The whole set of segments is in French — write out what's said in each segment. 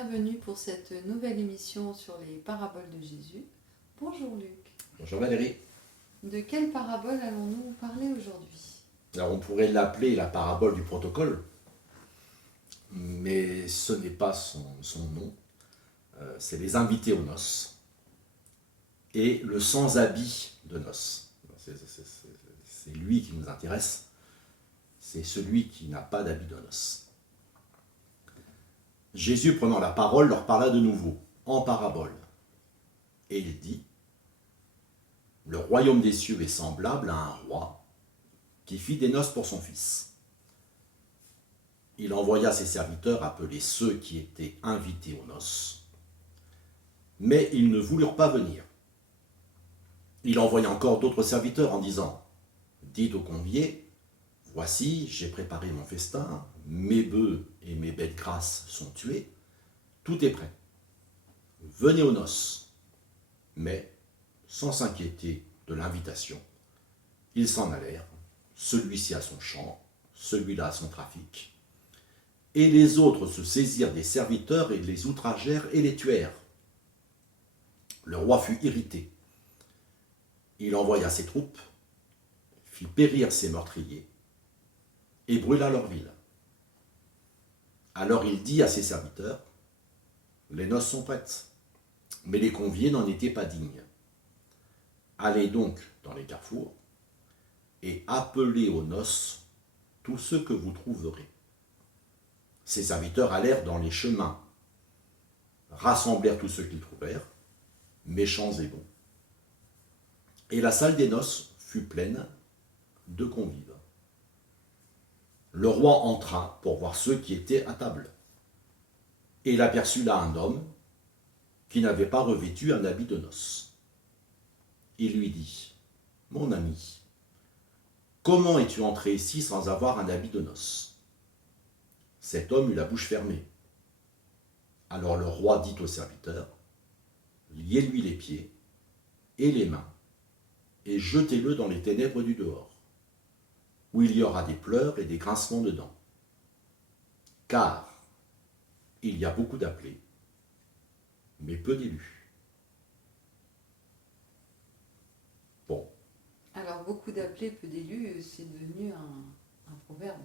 bienvenue pour cette nouvelle émission sur les paraboles de Jésus. Bonjour Luc. Bonjour Valérie. De quelle parabole allons-nous parler aujourd'hui? Alors on pourrait l'appeler la parabole du protocole, mais ce n'est pas son nom. C'est les invités aux noces et le sans-habit de noces. C'est lui qui nous intéresse, c'est celui qui n'a pas d'habit de noces. Jésus, prenant la parole, leur parla de nouveau, en parabole. Et il dit, « Le royaume des cieux est semblable à un roi qui fit des noces pour son fils. Il envoya ses serviteurs appeler ceux qui étaient invités aux noces, mais ils ne voulurent pas venir. Il envoya encore d'autres serviteurs en disant, « Dites aux conviés, voici, j'ai préparé mon festin, mes bœufs et mes bêtes grasses sont tués, tout est prêt. Venez aux noces. » Mais, sans s'inquiéter de l'invitation, ils s'en allèrent, celui-ci à son champ, celui-là à son trafic. Et les autres se saisirent des serviteurs et les outragèrent et les tuèrent. Le roi fut irrité. Il envoya ses troupes, fit périr ses meurtriers et brûla leur ville. Alors il dit à ses serviteurs, « Les noces sont prêtes, mais les conviés n'en étaient pas dignes. Allez donc dans les carrefours et appelez aux noces tous ceux que vous trouverez. » Ses serviteurs allèrent dans les chemins, rassemblèrent tous ceux qu'ils trouvèrent, méchants et bons. Et la salle des noces fut pleine de convives. Le roi entra pour voir ceux qui étaient à table. Et il aperçut là un homme qui n'avait pas revêtu un habit de noces. Il lui dit, « Mon ami, comment es-tu entré ici sans avoir un habit de noces ?» Cet homme eut la bouche fermée. Alors le roi dit au serviteur, « Liez-lui les pieds et les mains, et jetez-le dans les ténèbres du dehors, où il y aura des pleurs et des grincements de dents. Car il y a beaucoup d'appelés, mais peu d'élus. » Bon. Alors, beaucoup d'appelés, peu d'élus, c'est devenu un proverbe.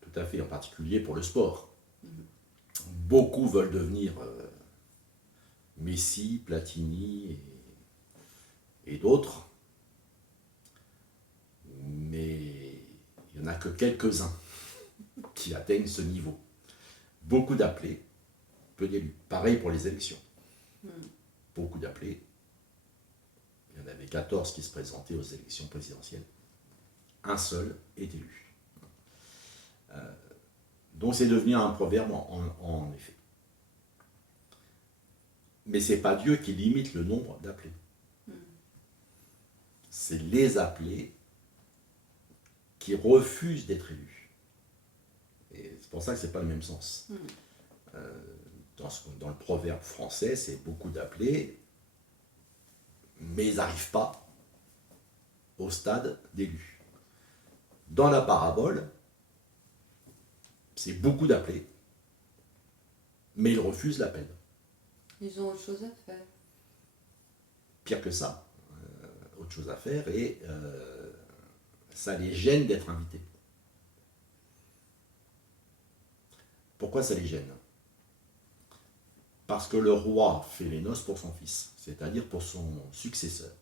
Tout à fait, en particulier pour le sport. Beaucoup veulent devenir Messi, Platini et d'autres, mais il n'y en a que quelques-uns qui atteignent ce niveau. Beaucoup d'appelés, peu d'élus. Pareil pour les élections. Beaucoup d'appelés. Il y en avait 14 qui se présentaient aux élections présidentielles. Un seul est élu. Donc c'est devenu un proverbe en effet. Mais ce n'est pas Dieu qui limite le nombre d'appelés. C'est les appelés qui refusent d'être élus. Et c'est pour ça que ce n'est pas le même sens. Dans le proverbe français, c'est beaucoup d'appelés, mais ils n'arrivent pas au stade d'élu. Dans la parabole, c'est beaucoup d'appelés, mais ils refusent l'appel. Ils ont autre chose à faire. Pire que ça, autre chose à faire, et ça les gêne d'être invités. Pourquoi ça les gêne? Parce que le roi fait les noces pour son fils, c'est-à-dire pour son successeur.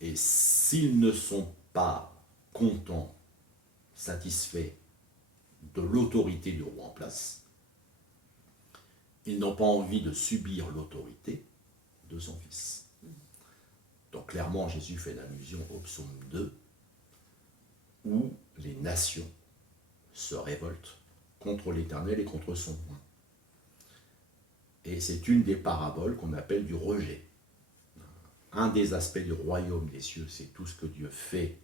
Et s'ils ne sont pas contents, satisfaits de l'autorité du roi en place, ils n'ont pas envie de subir l'autorité de son fils. Donc clairement, Jésus fait une allusion au psaume 2, où les nations se révoltent contre l'Éternel et contre son nom. Et c'est une des paraboles qu'on appelle du rejet. Un des aspects du royaume des cieux, c'est tout ce que Dieu fait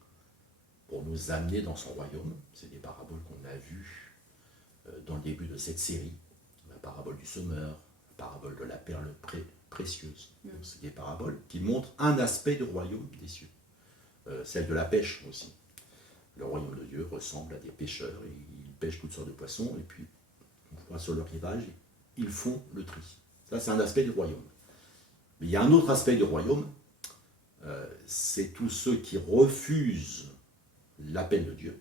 pour nous amener dans son royaume. C'est des paraboles qu'on a vues dans le début de cette série. La parabole du semeur, la parabole de la perle précieuse. C'est des paraboles qui montrent un aspect du royaume des cieux. Celle de la pêche aussi. Le royaume de Dieu ressemble à des pêcheurs, et ils pêchent toutes sortes de poissons, et puis une fois sur le rivage, ils font le tri. Ça, c'est un aspect du royaume. Mais il y a un autre aspect du royaume, c'est tous ceux qui refusent l'appel de Dieu,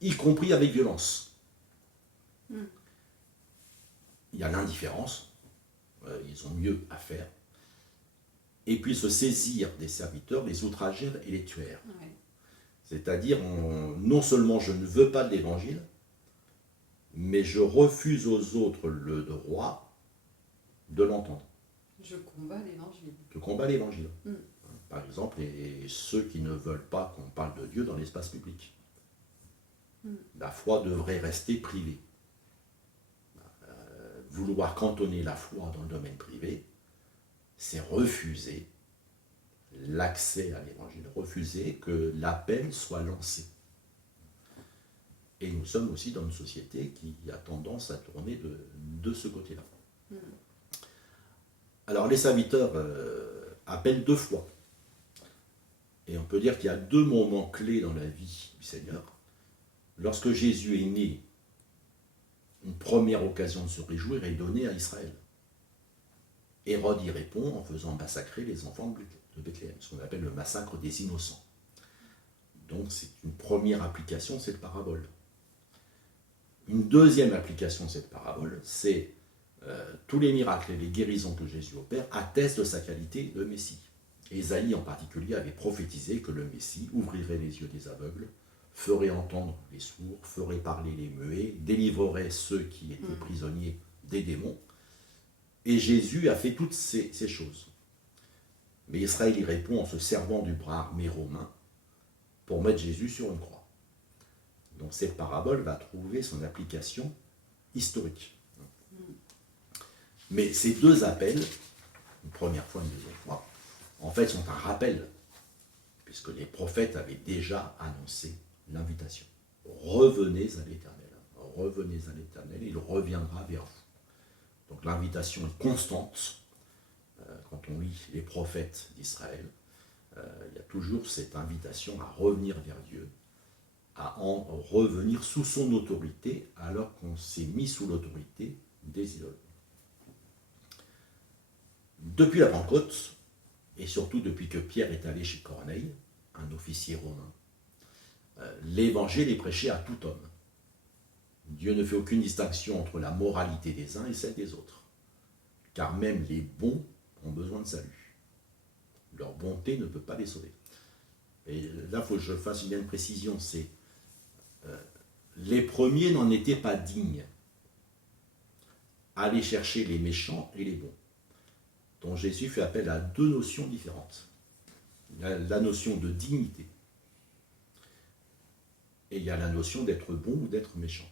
y compris avec violence. Il y a l'indifférence, ils ont mieux à faire, et puis se saisir des serviteurs, les outragèrent et les tuèrent. Ouais. C'est-à-dire, non seulement je ne veux pas de l'évangile, mais je refuse aux autres le droit de l'entendre. Je combats l'évangile. Je combats l'évangile. Par exemple, et ceux qui ne veulent pas qu'on parle de Dieu dans l'espace public. La foi devrait rester privée. Vouloir cantonner la foi dans le domaine privé, c'est refuser l'accès à l'évangile, refuser que l'appel soit lancé. Et nous sommes aussi dans une société qui a tendance à tourner de ce côté-là. Alors les serviteurs appellent deux fois. Et on peut dire qu'il y a deux moments clés dans la vie du Seigneur. Lorsque Jésus est né, une première occasion de se réjouir est donnée à Israël. Hérode y répond en faisant massacrer les enfants de Bethléem, ce qu'on appelle le massacre des innocents. Donc c'est une première application de cette parabole. Une deuxième application de cette parabole, c'est tous les miracles et les guérisons que Jésus opère attestent de sa qualité de Messie. Ésaïe en particulier avait prophétisé que le Messie ouvrirait les yeux des aveugles, ferait entendre les sourds, ferait parler les muets, délivrerait ceux qui étaient prisonniers des démons. Et Jésus a fait toutes ces choses. Mais Israël y répond en se servant du bras armé romain pour mettre Jésus sur une croix. Donc cette parabole va trouver son application historique. Mais ces deux appels, une première fois, une deuxième fois, en fait sont un rappel, puisque les prophètes avaient déjà annoncé l'invitation. Revenez à l'Éternel, il reviendra vers vous. Donc l'invitation est constante. Quand on lit les prophètes d'Israël, il y a toujours cette invitation à revenir vers Dieu, à en revenir sous son autorité, alors qu'on s'est mis sous l'autorité des idoles. Depuis la Pentecôte, et surtout depuis que Pierre est allé chez Corneille, un officier romain, l'évangile est prêché à tout homme. Dieu ne fait aucune distinction entre la moralité des uns et celle des autres, car même les bons ont besoin de salut. Leur bonté ne peut pas les sauver. Et là, il faut que je fasse une précision, c'est les premiers n'en étaient pas dignes. Aller chercher les méchants et les bons. Donc Jésus fait appel à deux notions différentes. Il y a la notion de dignité et il y a la notion d'être bon ou d'être méchant.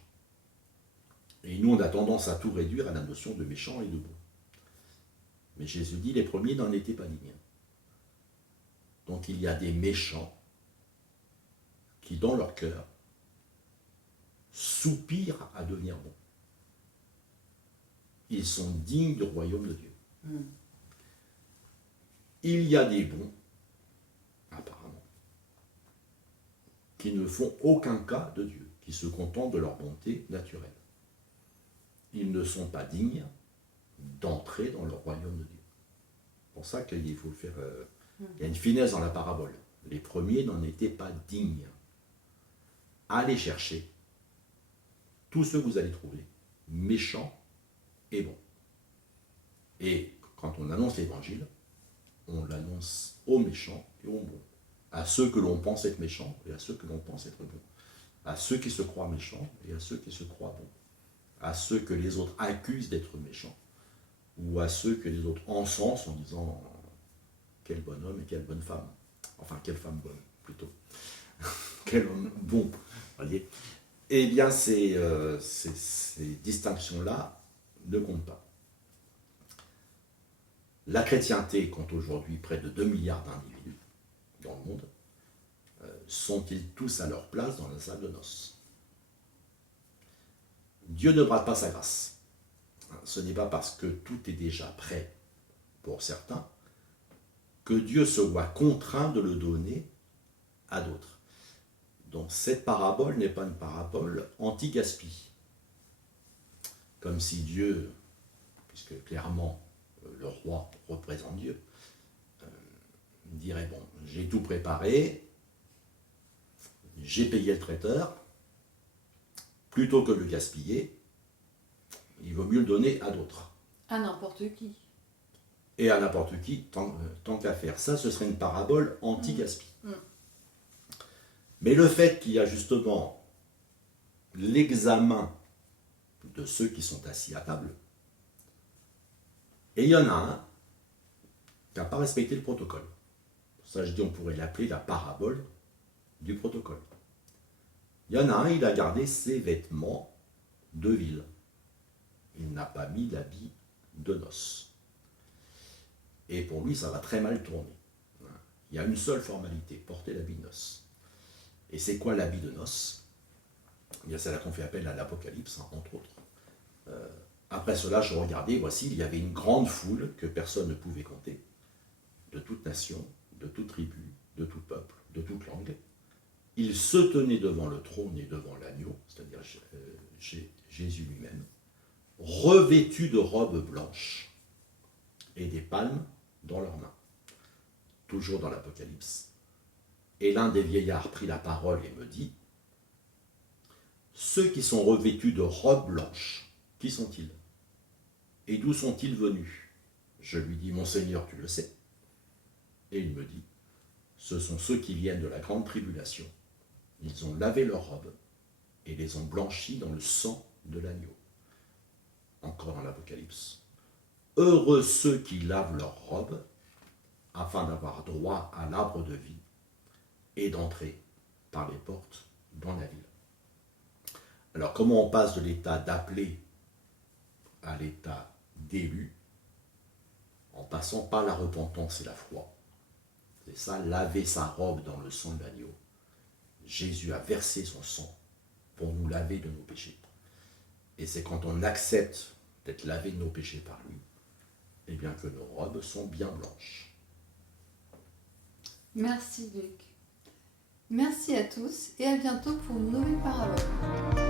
Et nous, on a tendance à tout réduire à la notion de méchant et de bon. Mais Jésus dit, les premiers n'en étaient pas dignes. Donc il y a des méchants qui, dans leur cœur, soupirent à devenir bons. Ils sont dignes du royaume de Dieu. Il y a des bons, apparemment, qui ne font aucun cas de Dieu, qui se contentent de leur bonté naturelle. Ils ne sont pas dignes d'entrer dans le royaume de Dieu. C'est pour ça qu'il faut faire... il y a une finesse dans la parabole. Les premiers n'en étaient pas dignes. Allez chercher tous ceux que vous allez trouver, méchants et bons. Et quand on annonce l'évangile, on l'annonce aux méchants et aux bons. À ceux que l'on pense être méchants et à ceux que l'on pense être bons. À ceux qui se croient méchants et à ceux qui se croient bons. À ceux que les autres accusent d'être méchants. Ou à ceux que les autres encensent en disant quel bon homme et quelle bonne femme. Enfin, quelle femme bonne, plutôt. Quel homme bon. Voyez. Eh bien, ces distinctions-là ne comptent pas. La chrétienté compte aujourd'hui près de 2 milliards d'individus dans le monde. Sont-ils tous à leur place dans la salle de noces? Dieu ne brade pas sa grâce. Ce n'est pas parce que tout est déjà prêt pour certains que Dieu se voit contraint de le donner à d'autres. Donc cette parabole n'est pas une parabole anti-gaspi. comme si Dieu, puisque clairement le roi représente Dieu, dirait, bon, j'ai tout préparé, j'ai payé le traiteur, plutôt que de le gaspiller, il vaut mieux le donner à d'autres. À n'importe qui. Et à n'importe qui, tant qu'à faire. Ça, ce serait une parabole anti-gaspi. Mais le fait qu'il y a justement l'examen de ceux qui sont assis à table, et il y en a un qui n'a pas respecté le protocole. Ça, je dis, on pourrait l'appeler la parabole du protocole. Il y en a un, il a gardé ses vêtements de ville. Il n'a pas mis l'habit de noces. Et pour lui, ça va très mal tourner. Il y a une seule formalité, porter l'habit de noces. Et c'est quoi l'habit de noces? C'est là qu'on fait appel à l'Apocalypse, entre autres. Après cela, je regardais, voici, il y avait une grande foule que personne ne pouvait compter, de toute nation, de toute tribu, de tout peuple, de toute langue. Ils se tenaient devant le trône et devant l'agneau, c'est-à-dire Jésus lui-même, revêtus de robes blanches et des palmes dans leurs mains. Toujours dans l'Apocalypse. Et l'un des vieillards prit la parole et me dit, ceux qui sont revêtus de robes blanches, qui sont-ils? Et d'où sont-ils venus? Je lui dis, mon Seigneur, tu le sais. Et il me dit, ce sont ceux qui viennent de la grande tribulation. Ils ont lavé leurs robes et les ont blanchis dans le sang de l'agneau. Encore dans l'Apocalypse. Heureux ceux qui lavent leurs robes, afin d'avoir droit à l'arbre de vie et d'entrer par les portes dans la ville. Alors, comment on passe de l'état d'appelé à l'état d'élu? En passant par la repentance et la foi. C'est ça, laver sa robe dans le sang de l'agneau. Jésus a versé son sang pour nous laver de nos péchés. Et c'est quand on accepte d'être lavé de nos péchés par lui, eh bien que nos robes sont bien blanches. Merci Luc. Merci à tous et à bientôt pour une nouvelle parabole.